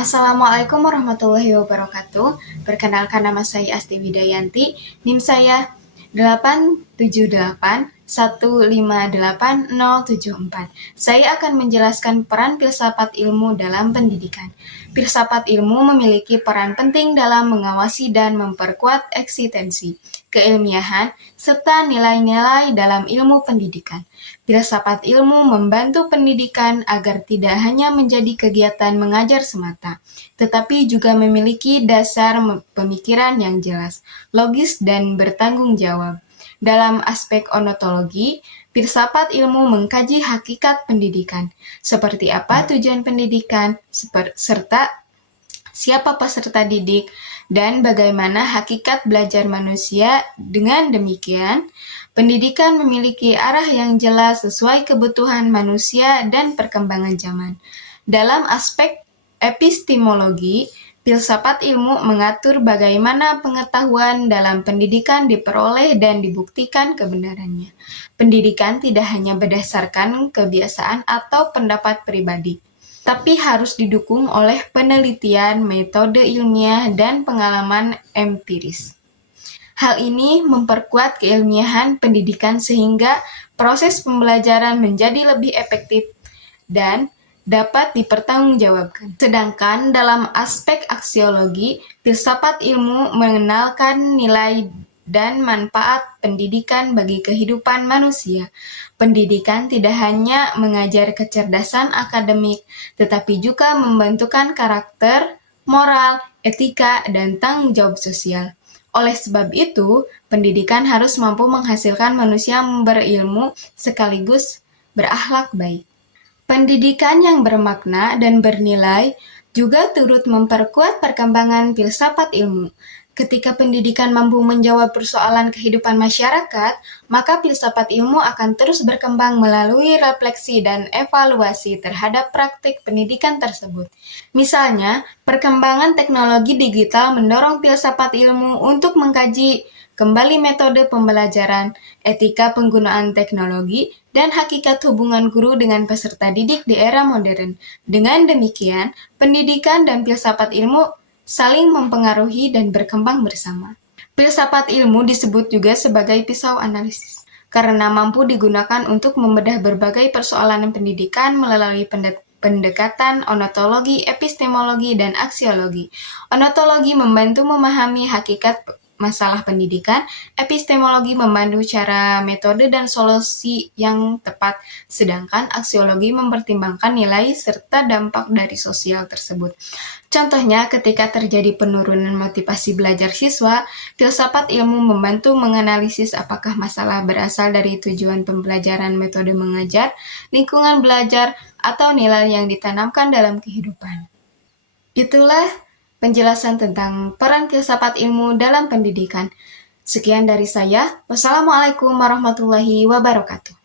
Assalamualaikum warahmatullahi wabarakatuh. Perkenalkan, nama saya Asti Widayanti. NIM saya 878158074. Saya akan menjelaskan peran filsafat ilmu dalam pendidikan. Filsafat ilmu memiliki peran penting dalam mengawasi dan memperkuat eksistensi, keilmiahan, serta nilai-nilai dalam ilmu pendidikan. Filsafat ilmu membantu pendidikan agar tidak hanya menjadi kegiatan mengajar semata, tetapi juga memiliki dasar pemikiran yang jelas, logis, dan bertanggung jawab. Dalam aspek ontologi, filsafat ilmu mengkaji hakikat pendidikan, seperti apa tujuan pendidikan, serta siapa peserta didik, dan bagaimana hakikat belajar manusia. Dengan demikian, pendidikan memiliki arah yang jelas sesuai kebutuhan manusia dan perkembangan zaman. Dalam aspek epistemologi, filsafat ilmu mengatur bagaimana pengetahuan dalam pendidikan diperoleh dan dibuktikan kebenarannya. Pendidikan tidak hanya berdasarkan kebiasaan atau pendapat pribadi, tapi harus didukung oleh penelitian, metode ilmiah, dan pengalaman empiris. Hal ini memperkuat keilmiahan pendidikan sehingga proses pembelajaran menjadi lebih efektif dan dapat dipertanggungjawabkan. Sedangkan dalam aspek aksiologi, filsafat ilmu mengenalkan nilai dan manfaat pendidikan bagi kehidupan manusia. Pendidikan tidak hanya mengajar kecerdasan akademik, tetapi juga membentukkan karakter, moral, etika, dan tanggung jawab sosial. Oleh sebab itu, pendidikan harus mampu menghasilkan manusia berilmu sekaligus berakhlak baik. Pendidikan yang bermakna dan bernilai juga turut memperkuat perkembangan filsafat ilmu. Ketika pendidikan mampu menjawab persoalan kehidupan masyarakat, maka filsafat ilmu akan terus berkembang melalui refleksi dan evaluasi terhadap praktik pendidikan tersebut. Misalnya, perkembangan teknologi digital mendorong filsafat ilmu untuk mengkaji kembali metode pembelajaran, etika penggunaan teknologi, dan hakikat hubungan guru dengan peserta didik di era modern. Dengan demikian, pendidikan dan filsafat ilmu saling mempengaruhi dan berkembang bersama. Filsafat ilmu disebut juga sebagai pisau analisis, karena mampu digunakan untuk membedah berbagai persoalan pendidikan melalui pendekatan ontologi, epistemologi, dan aksiologi. Ontologi membantu memahami hakikat masalah pendidikan, epistemologi membantu cara, metode, dan solusi yang tepat, sedangkan aksiologi mempertimbangkan nilai serta dampak dari sosial tersebut. Contohnya, ketika terjadi penurunan motivasi belajar siswa, filsafat ilmu membantu menganalisis apakah masalah berasal dari tujuan pembelajaran, metode mengajar, lingkungan belajar, atau nilai yang ditanamkan dalam kehidupan. Itulah penjelasan tentang peran filsafat ilmu dalam pendidikan. Sekian dari saya. Wassalamualaikum warahmatullahi wabarakatuh.